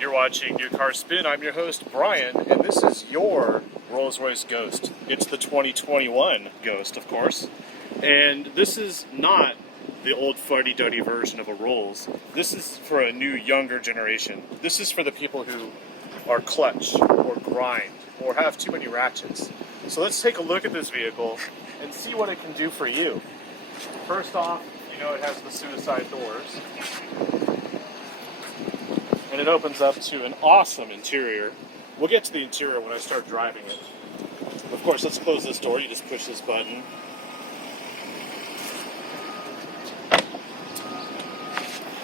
You're watching New Car Spin. I'm your host, Brian, and this is your Rolls-Royce Ghost. It's the 2021 Ghost, of course. And this is not the old fuddy-duddy version of a Rolls. This is for a new, younger generation. This is for the people who are clutch, or grind, or have too many ratchets. So let's take a look at this vehicle and see what it can do for you. First off, you know it has the suicide doors. And it opens up to an awesome interior. We'll get to the interior when I start driving it. Of course, let's close this door. You just push this button.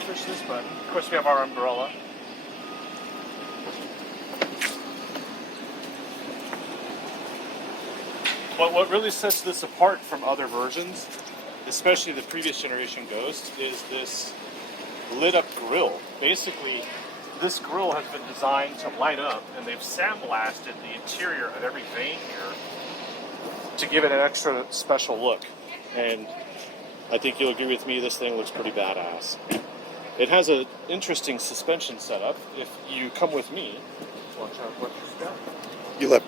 Push this button. Of course, we have our umbrella. But what really sets this apart from other versions, especially the previous generation Ghost, is this lit up grille. Basically, this grille has been designed to light up, and they've sandblasted the interior of every vein here to give it an extra special look. And I think you'll agree with me, this thing looks pretty badass. It has an interesting suspension setup. If you come with me, watch out what you've got. You let.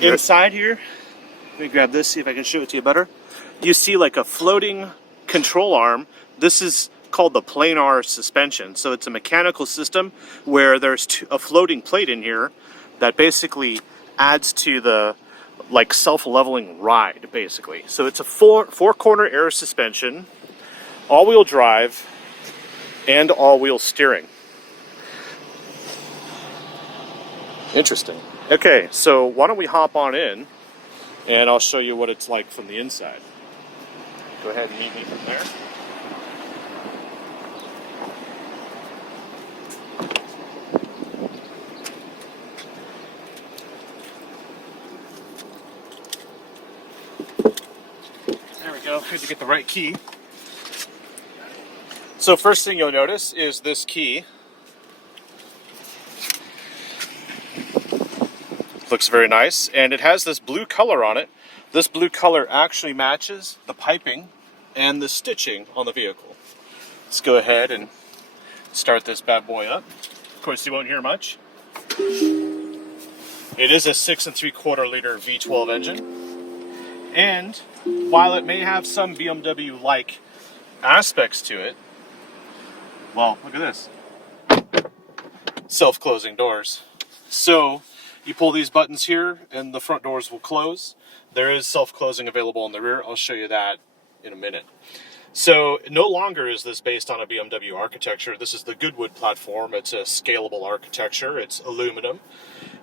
Inside here, let me grab this, see if I can show it to you better. You see like a floating control arm. This is called the planar suspension. So it's a mechanical system where there's a floating plate in here that basically adds to the like self-leveling ride, basically. So it's a four-corner air suspension, all-wheel drive, and all-wheel steering. Interesting. Okay, so why don't we hop on in and I'll show you what it's like from the inside. Go ahead and meet me from there. There we go, good to get the right key. So first thing you'll notice is this key. Looks very nice, and it has this blue color on it. This blue color actually matches the piping and the stitching on the vehicle. Let's go ahead and start this bad boy up. Of course, you won't hear much. It is a 6 3/4 liter V12 engine, and while it may have some BMW-like aspects to it, well, look at this. Self-closing doors. So you pull these buttons here and the front doors will close. There is self-closing available in the rear. I'll show you that in a minute. So no longer is this based on a BMW architecture. This is the Goodwood platform. It's a scalable architecture. It's aluminum.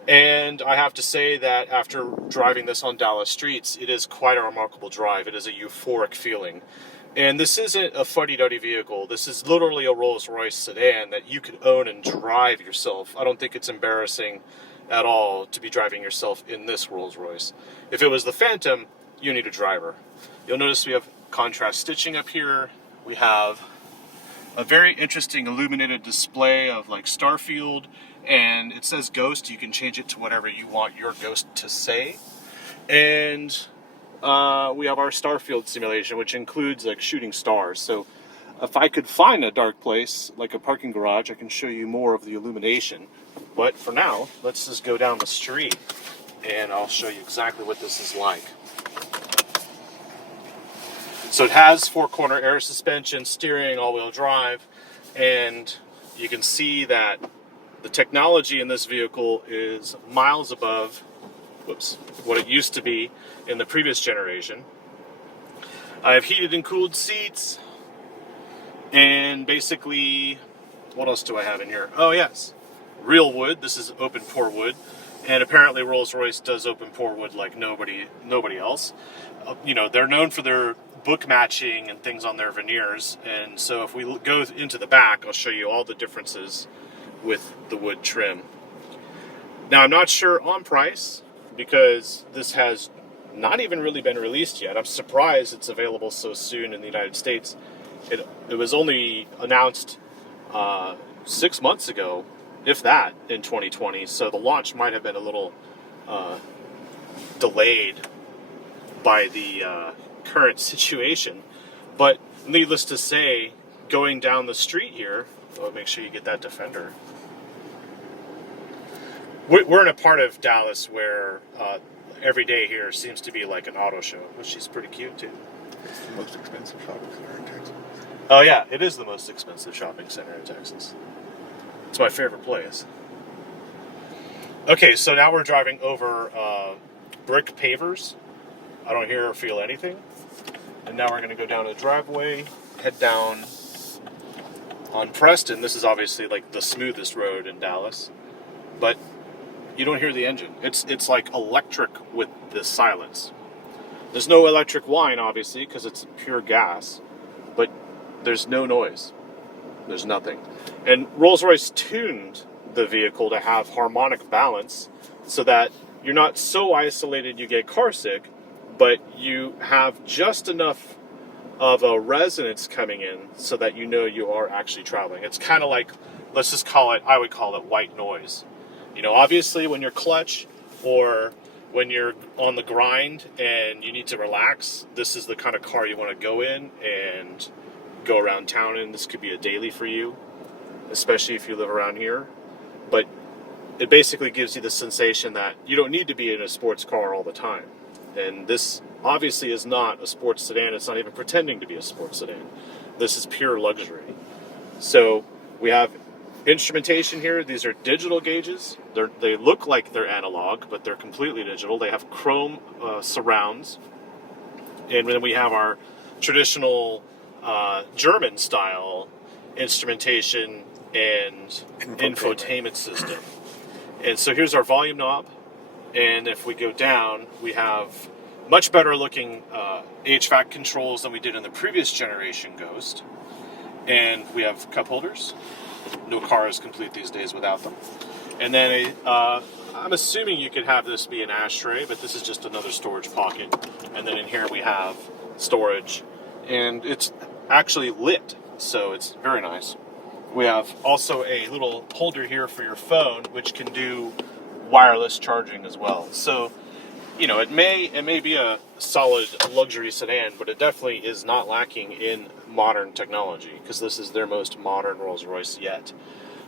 And I have to say that after driving this on Dallas streets, it is quite a remarkable drive. It is a euphoric feeling. And this isn't a fuddy-duddy vehicle. This is literally a Rolls-Royce sedan that you could own and drive yourself. I don't think it's embarrassing at all to be driving yourself in this Rolls-Royce. If it was the Phantom, you need a driver. You'll notice we have contrast stitching up here. We have a very interesting illuminated display of like Starfield, and it says Ghost. You can change it to whatever you want your Ghost to say. And we have our Starfield simulation, which includes like shooting stars. So if I could find a dark place, like a parking garage, I can show you more of the illumination. But for now, let's just go down the street and I'll show you exactly what this is like. So it has four-corner air suspension, steering, all-wheel drive, and you can see that the technology in this vehicle is miles above what it used to be in the previous generation. I have heated and cooled seats, and basically, what else do I have in here? Oh yes, real wood. This is open pore wood, and apparently Rolls-Royce does open pore wood like nobody else. You know, they're known for their book matching and things on their veneers, and so if we go into the back, I'll show you all the differences with the wood trim. Now, I'm not sure on price because this has not even really been released yet. I'm surprised it's available so soon in the United States. It was only announced 6 months ago, if that, in 2020, so the launch might have been a little delayed by the current situation. But needless to say, going down the street here, So make sure you get that Defender. We're in a part of Dallas where every day here seems to be like an auto show, which is pretty cute too. It's the most expensive shopping center in Texas. Oh yeah, it is the most expensive shopping center in Texas. It's my favorite place. Okay, so now we're driving over brick pavers. I don't hear or feel anything. And now we're going to go down a driveway, head down on Preston. This is obviously like the smoothest road in Dallas, but you don't hear the engine. It's like electric with the silence. There's no electric whine, obviously, because it's pure gas, but there's no noise. There's nothing. And Rolls-Royce tuned the vehicle to have harmonic balance so that you're not so isolated you get car sick, but you have just enough of a resonance coming in so that you know you are actually traveling. It's kind of like, let's just call it, I would call it white noise. You know, obviously when you're clutch or when you're on the grind and you need to relax, this is the kind of car you want to go in and go around town in. This could be a daily for you, especially if you live around here. But it basically gives you the sensation that you don't need to be in a sports car all the time. And this obviously is not a sports sedan. It's not even pretending to be a sports sedan. This is pure luxury. So we have instrumentation here. These are digital gauges. They look like they're analog, but they're completely digital. They have chrome surrounds. And then we have our traditional German style instrumentation and infotainment system. And so here's our volume knob. And if we go down, we have much better looking HVAC controls than we did in the previous generation Ghost. And we have cup holders. No car is complete these days without them. And then I'm assuming you could have this be an ashtray, but this is just another storage pocket. And then in here we have storage. And it's actually lit, so it's very nice. We have also a little holder here for your phone, which can do wireless charging as well. So, you know, it may be a solid luxury sedan, but it definitely is not lacking in modern technology, because this is their most modern Rolls-Royce yet.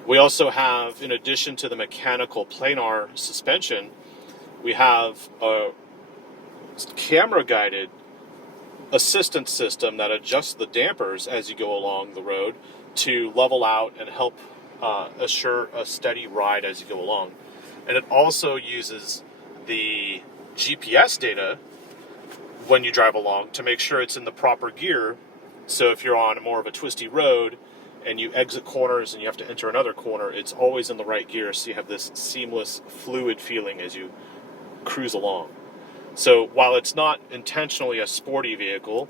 We also have, in addition to the mechanical planar suspension, we have a camera-guided assistance system that adjusts the dampers as you go along the road to level out and help assure a steady ride as you go along. And it also uses the GPS data when you drive along to make sure it's in the proper gear. So if you're on more of a twisty road and you exit corners and you have to enter another corner, it's always in the right gear, so you have this seamless, fluid feeling as you cruise along. So while it's not intentionally a sporty vehicle,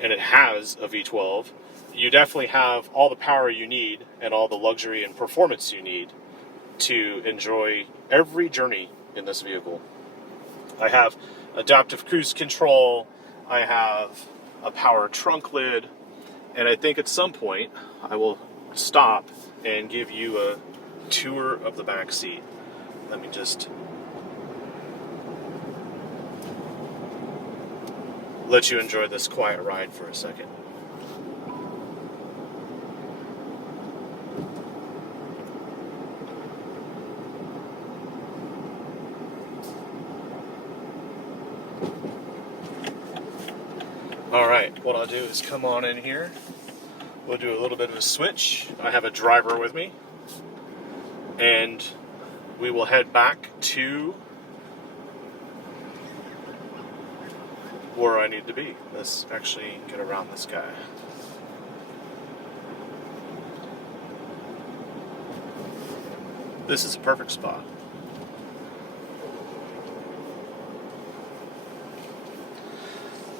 and it has a V12, you definitely have all the power you need and all the luxury and performance you need to enjoy every journey in this vehicle. I have adaptive cruise control, I have a power trunk lid, and I think at some point I will stop and give you a tour of the back seat. Let me just let you enjoy this quiet ride for a second. Alright, what I'll do is come on in here. We'll do a little bit of a switch. I have a driver with me. And we will head back to where I need to be. Let's actually get around this guy. This is a perfect spot.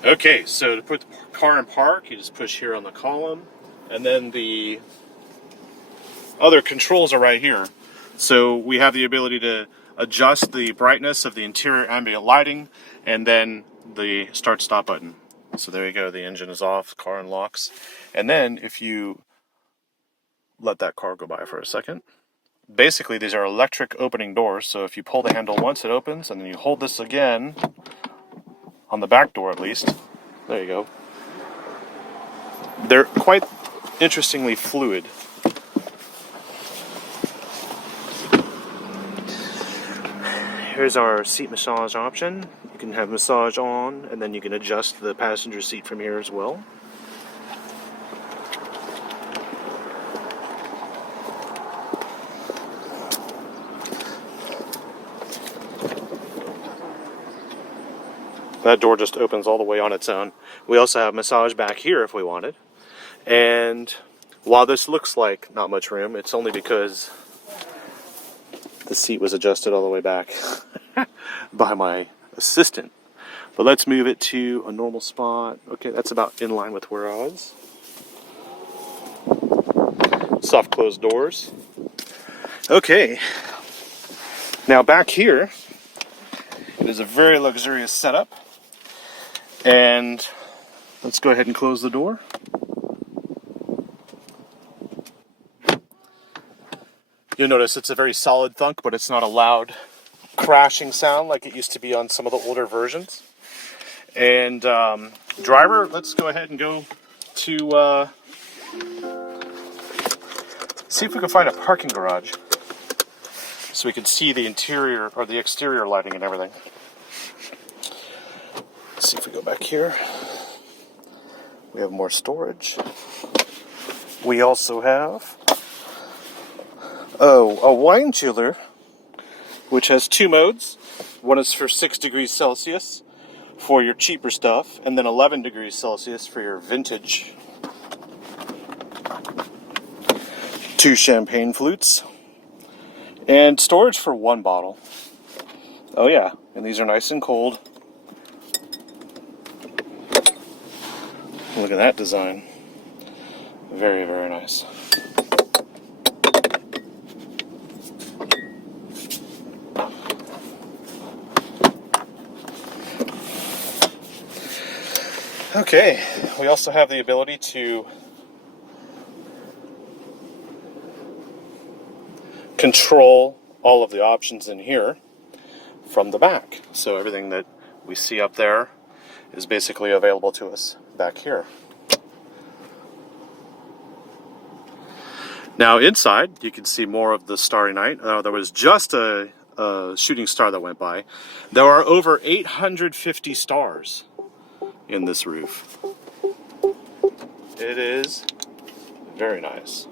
Okay, so to put the car in park, you just push here on the column, and then the other controls are right here. So we have the ability to adjust the brightness of the interior ambient lighting, and then the start-stop button. So there you go, the engine is off, the car unlocks. And then if you let that car go by for a second, basically these are electric opening doors, so if you pull the handle once it opens, and then you hold this again, on the back door at least, there you go. They're quite interestingly fluid. here's our seat massage option. You can have massage on, and then you can adjust the passenger seat from here as well. That door just opens all the way on its own. We also have massage back here if we wanted. And while this looks like not much room, it's only because the seat was adjusted all the way back by my assistant. But let's move it to a normal spot. Okay, that's about in line with where I was. Soft closed doors. Okay. Now back here, it is a very luxurious setup. And let's go ahead and close the door. You'll notice it's a very solid thunk, but it's not a loud crashing sound like it used to be on some of the older versions. And driver, let's go ahead and go to see if we can find a parking garage so we can see the interior or the exterior lighting and everything. Let's see if we go back here. We have more storage. We also have a wine chiller, which has two modes. One is for 6 degrees Celsius for your cheaper stuff, and then 11 degrees Celsius for your vintage. Two champagne flutes, and storage for one bottle. Oh yeah, and these are nice and cold. Look at that design. Very, very nice. Okay, we also have the ability to control all of the options in here from the back. So everything that we see up there is basically available to us back here. Now inside, you can see more of the Starry Night. There was just a shooting star that went by. There are over 850 stars in this roof. It is very nice.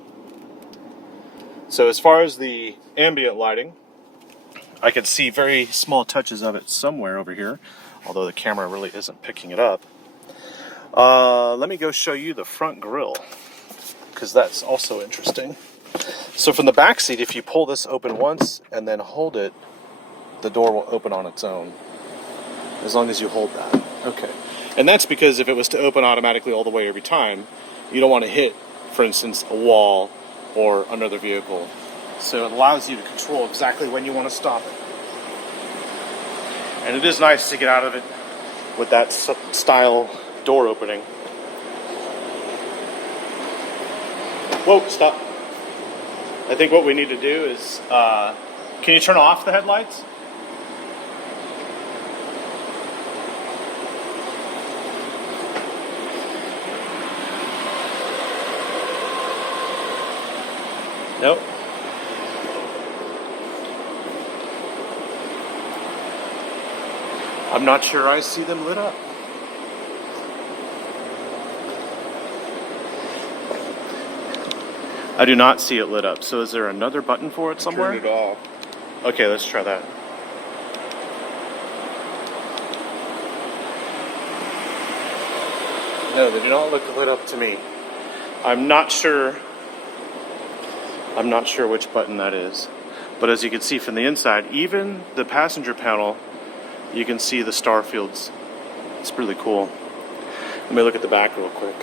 So as far as the ambient lighting, I can see very small touches of it somewhere over here, although the camera really isn't picking it up. Let me go show you the front grille, because that's also interesting. So from the back seat, if you pull this open once and then hold it, the door will open on its own, as long as you hold that. Okay. And that's because if it was to open automatically all the way every time, you don't want to hit, for instance, a wall or another vehicle. So it allows you to control exactly when you want to stop it. And it is nice to get out of it with that style door opening. Whoa, stop. I think what we need to do is, can you turn off the headlights? Nope. I'm not sure I see them lit up. I do not see it lit up. So is there another button for it somewhere? Turn it off. Okay, let's try that. No, they do not look lit up to me. I'm not sure which button that is. But as you can see from the inside, even the passenger panel, you can see the star fields. It's really cool. Let me look at the back real quick.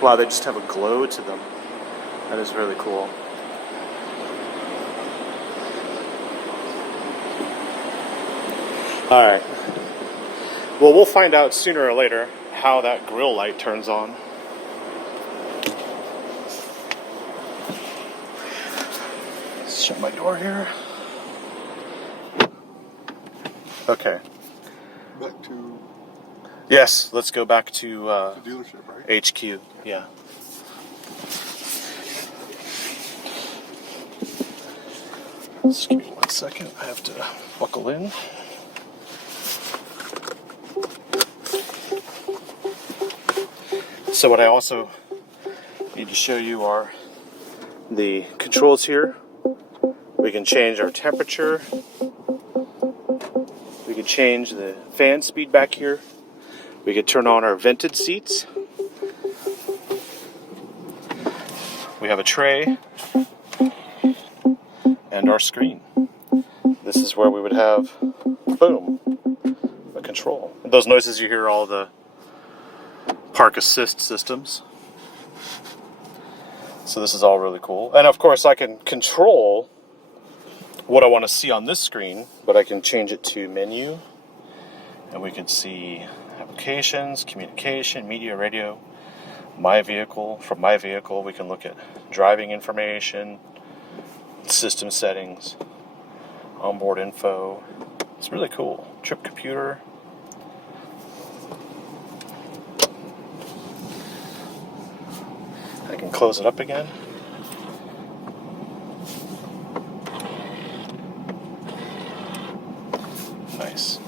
Wow, they just have a glow to them. That is really cool. Alright. Well, we'll find out sooner or later how that grille light turns on. Let's shut my door here. Okay. Back to... Yes, let's go back to The dealership, right? HQ. Yeah. Just give me 1 second. I have to buckle in. So what I also need to show you are the controls here. We can change our temperature. We can change the fan speed back here. We could turn on our vented seats. We have a tray and our screen. This is where we would have, boom, a control. Those noises you hear, all the park assist systems. So this is all really cool. And of course I can control what I want to see on this screen, but I can change it to menu. And we can see applications, communication, media, radio, my vehicle. From my vehicle we can look at driving information, system settings, onboard info. It's really cool. Trip computer. I can close it up again. Nice.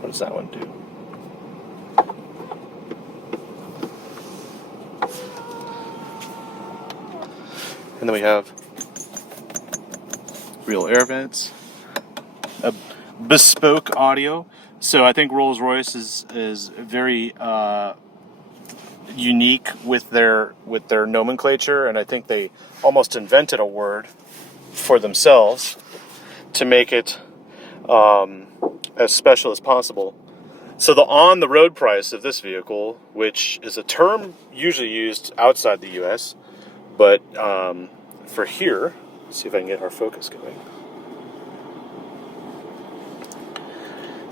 What does that one do? And then we have real air vents, a bespoke audio. So I think Rolls-Royce is very unique with their nomenclature, and I think they almost invented a word for themselves to make it as special as possible. So the on-the-road price of this vehicle, which is a term usually used outside the U.S., but for here, let's see if I can get our focus going.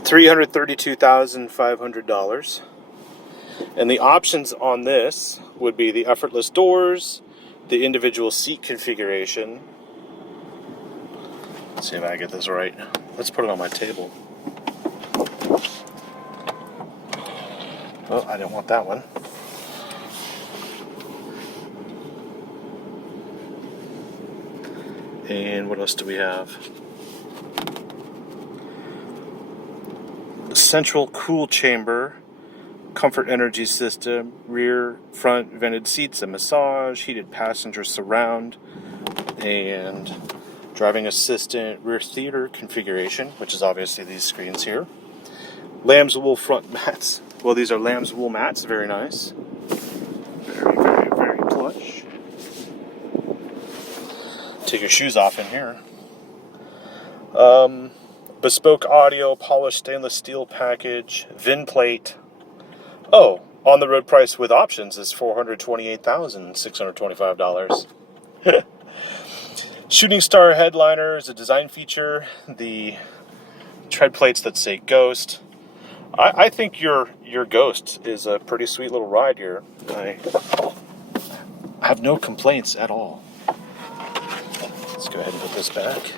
$332,500. And the options on this would be the effortless doors, the individual seat configuration. Let's see if I get this right. Let's put it on my table. Oh, I didn't want that one. And what else do we have? Central cool chamber, comfort energy system, rear, front vented seats and massage, heated passenger surround, and driving assistant rear theater configuration, which is obviously these screens here. Lamb's wool front mats. Well, these are lamb's wool mats. Very nice. Very, very, very plush. Take your shoes off in here. Bespoke audio, polished stainless steel package, VIN plate. Oh, on the road price with options is $428,625. Shooting star headliner is a design feature. The tread plates that say Ghost. I think your Ghost is a pretty sweet little ride here. I have no complaints at all. Let's go ahead and put this back.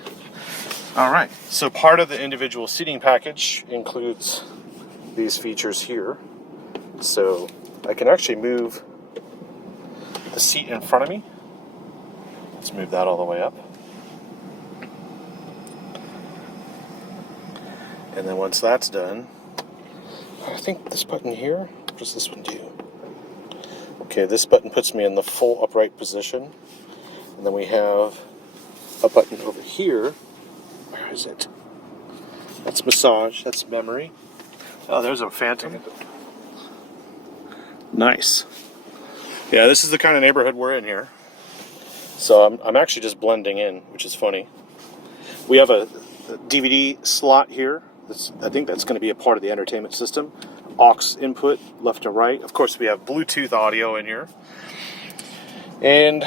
All right, so part of the individual seating package includes these features here. So I can actually move the seat in front of me. Let's move that all the way up. And then once that's done, I think this button here, what does this one do? Okay, this button puts me in the full upright position. And then we have a button over here. Where is it? That's massage, that's memory. Oh, there's a Phantom. Nice. Yeah, this is the kind of neighborhood we're in here. So I'm actually just blending in, which is funny. We have a DVD slot here. I think that's going to be a part of the entertainment system. Aux input, left to right. Of course, we have Bluetooth audio in here. And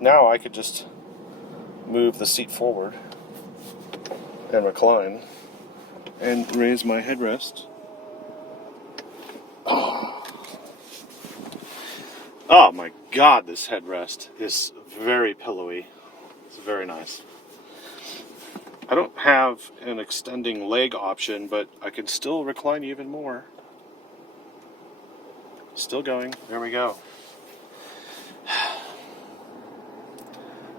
now I could just move the seat forward and recline and raise my headrest. Oh my God, this headrest is very pillowy. It's very nice. I don't have an extending leg option, but I can still recline even more. Still going. There we go.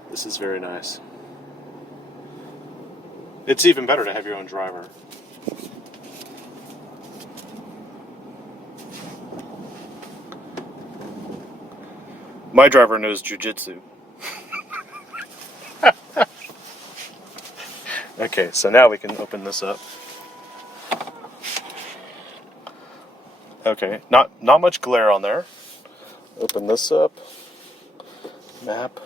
This is very nice. It's even better to have your own driver. My driver knows jujitsu. Okay, so now we can open this up. Okay, not much glare on there. Open this up. Map.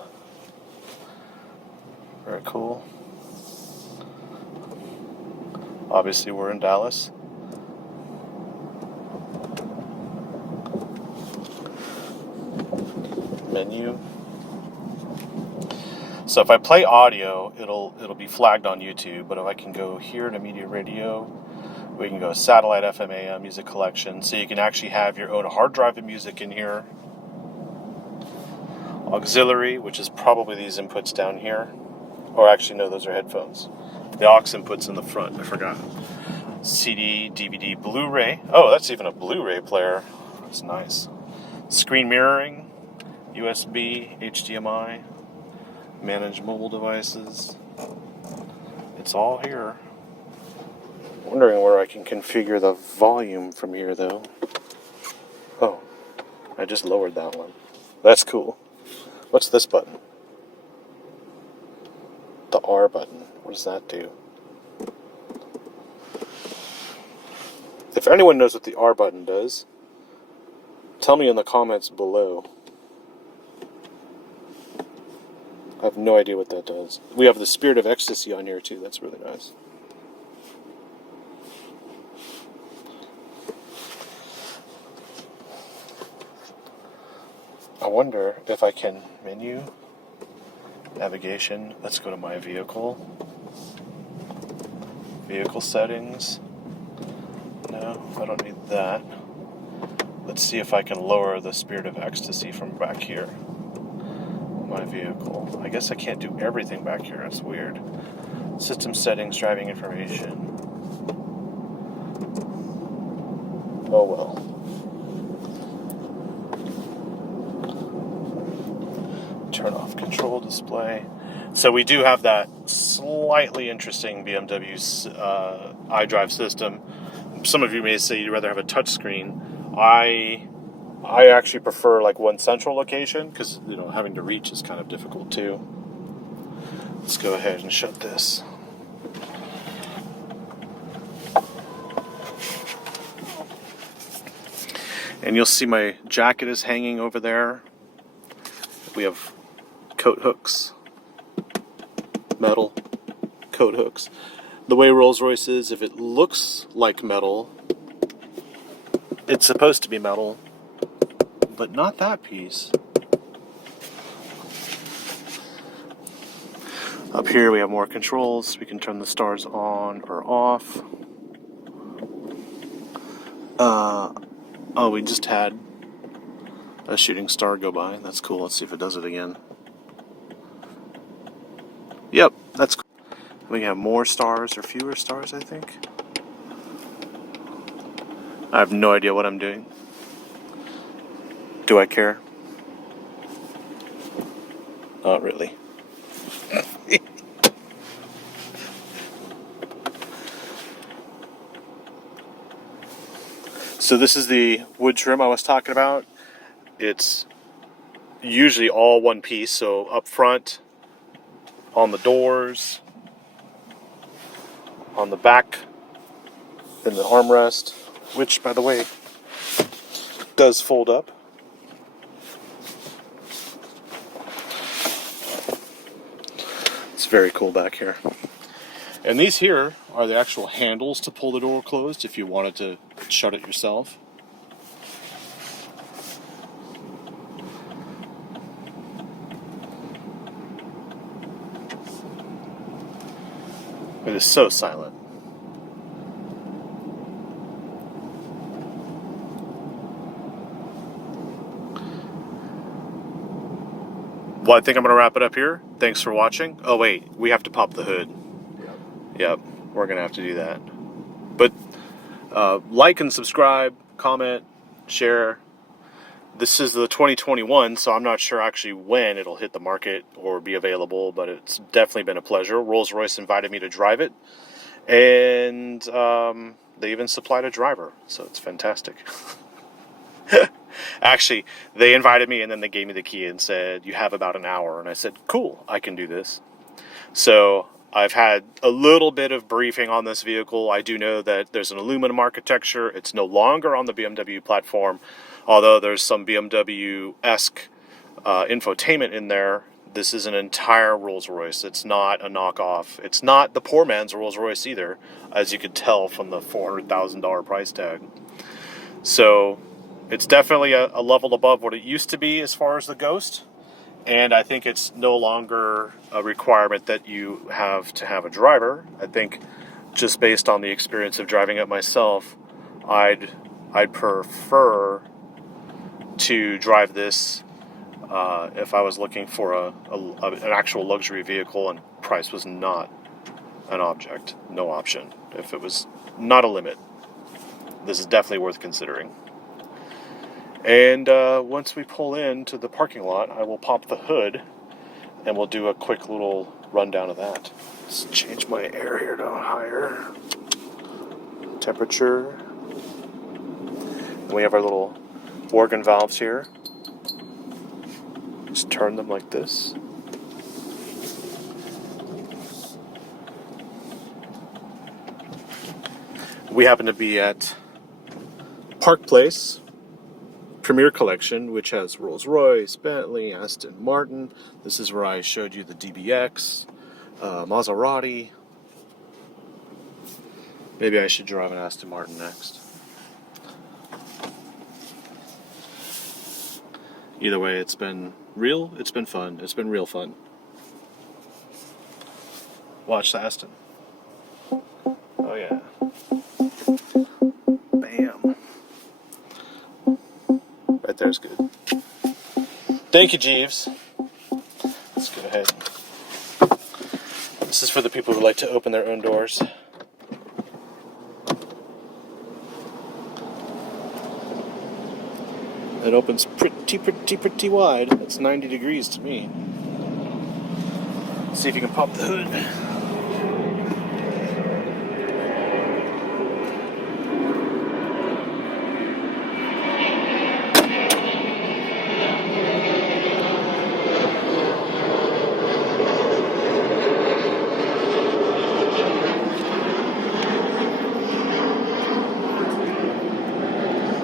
Very cool. Obviously we're in Dallas. Menu. So if I play audio, it'll be flagged on YouTube, but if I can go here to media radio, we can go satellite, FM, AM, music collection, so you can actually have your own hard drive of music in here. Auxiliary, which is probably these inputs down here. Or actually, no, those are headphones. The aux input's in the front, I forgot. CD, DVD, Blu-ray. Oh, that's even a Blu-ray player. That's nice. Screen mirroring, USB, HDMI, manage mobile devices. It's all here. Wondering where I can configure the volume from here, though. Oh, I just lowered that one. That's cool. What's this button? The R button. What does that do? If anyone knows what the R button does, tell me in the comments below. I have no idea what that does. We have the Spirit of Ecstasy on here too. That's really nice. I wonder if I can menu, navigation. Let's go to my vehicle. Vehicle settings. No, I don't need that. Let's see if I can lower the Spirit of Ecstasy from back here. My vehicle. I guess I can't do everything back here. That's weird. System settings, driving information. Oh well. Turn off control display. So we do have that slightly interesting BMW iDrive system. Some of you may say you'd rather have a touchscreen. I actually prefer like one central location because having to reach is kind of difficult too. Let's go ahead and shut this. And you'll see my jacket is hanging over there. We have coat hooks, metal coat hooks. The way Rolls-Royce is, if it looks like metal, it's supposed to be metal, but not that piece. Up here we have more controls. We can turn the stars on or off. Oh, we just had a shooting star go by. That's cool. Let's see if it does it again. Yep, that's cool. We have more stars or fewer stars, I think. I have no idea what I'm doing. Do I care? Not really. So this is the wood trim I was talking about. It's usually all one piece, so up front, on the doors, on the back, in the armrest, which, by the way, does fold up. It's very cool back here. And these here are the actual handles to pull the door closed if you wanted to shut it yourself. It is so silent. Well, I think I'm going to wrap it up here. Thanks for watching. Oh, wait. We have to pop the hood. Yep. We're going to have to do that. But like and subscribe, comment, share. This is the 2021, so I'm not sure actually when it'll hit the market or be available, but it's definitely been a pleasure. Rolls-Royce invited me to drive it, and they even supplied a driver, so it's fantastic. Actually, they invited me, and then they gave me the key and said, you have about an hour, and I said, cool, I can do this. So I've had a little bit of briefing on this vehicle. I do know that there's an aluminum architecture. It's no longer on the BMW platform, although there's some BMW-esque infotainment in there. This is an entire Rolls-Royce. It's not a knockoff. It's not the poor man's Rolls-Royce either, as you could tell from the $400,000 price tag. So it's definitely a level above what it used to be as far as the Ghost. And I think it's no longer a requirement that you have to have a driver. I think just based on the experience of driving it myself, I'd prefer to drive this if I was looking for an actual luxury vehicle and price was not an object, no option. If it was not a limit, this is definitely worth considering. And once we pull into the parking lot, I will pop the hood and we'll do a quick little rundown of that. Let's change my air here to higher temperature. And we have our little organ valves here. Just turn them like this. We happen to be at Park Place Premier Collection, which has Rolls-Royce, Bentley, Aston Martin. This is where I showed you the DBX, Maserati. Maybe I should drive an Aston Martin next. Either way, it's been fun. It's been real fun. Watch the Aston. Oh yeah. Bam. Right there's good. Thank you, Jeeves. Let's go ahead. This is for the people who like to open their own doors. It opens pretty wide. It's 90 degrees to me. See if you can pop the hood.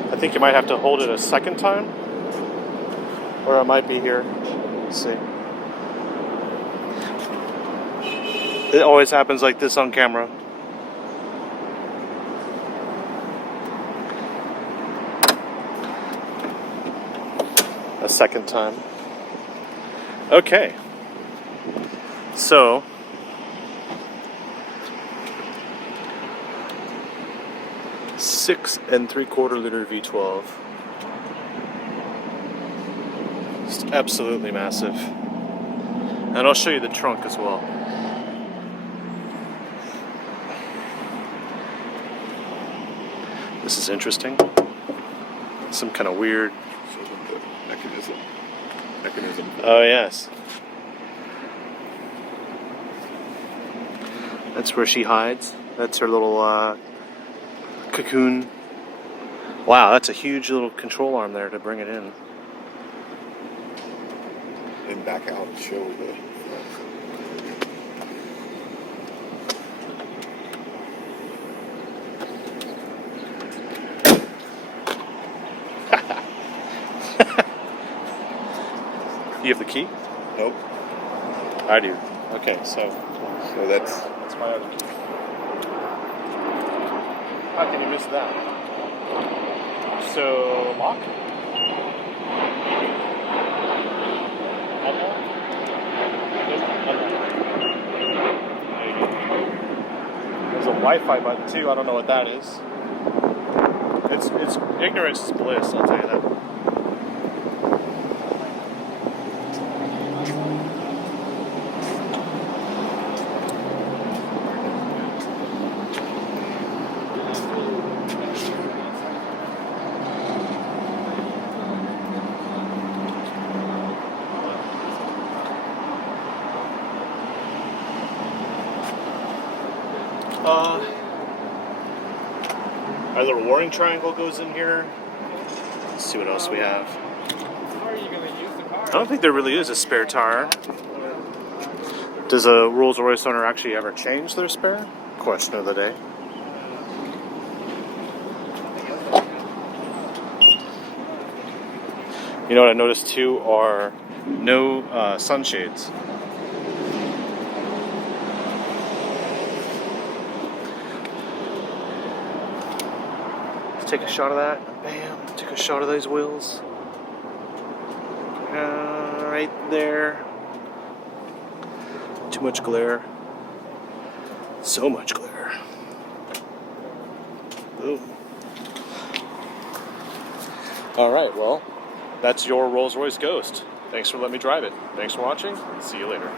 I think you might have to hold it a second time, or it might be here. Let's see. It always happens like this on camera. A second time. Okay. So, six and 3/4 liter V12. Just absolutely massive. And I'll show you the trunk as well. This is interesting. Some kind of weird mechanism. Oh yes. That's where she hides. That's her little cocoon. Wow, that's a huge little control arm there to bring it in. And back out and show the. You have the key? Nope. I do. Okay, so that's my other key. How can you miss that? So, lock? Unlock? There you go. There's a Wi-Fi button too. I don't know what that is. It's ignorance is bliss, I'll tell you that. Our little warning triangle goes in here. Let's see what else we have. I don't think there really is a spare tire. Does a Rolls-Royce owner actually ever change their spare? Question of the day. You know what I noticed too are no sunshades. Let's take a shot of that. Bam. Take a shot of those wheels. Right there. Too much glare. So much glare. Boom. Alright, well, that's your Rolls-Royce Ghost. Thanks for letting me drive it. Thanks for watching. See you later.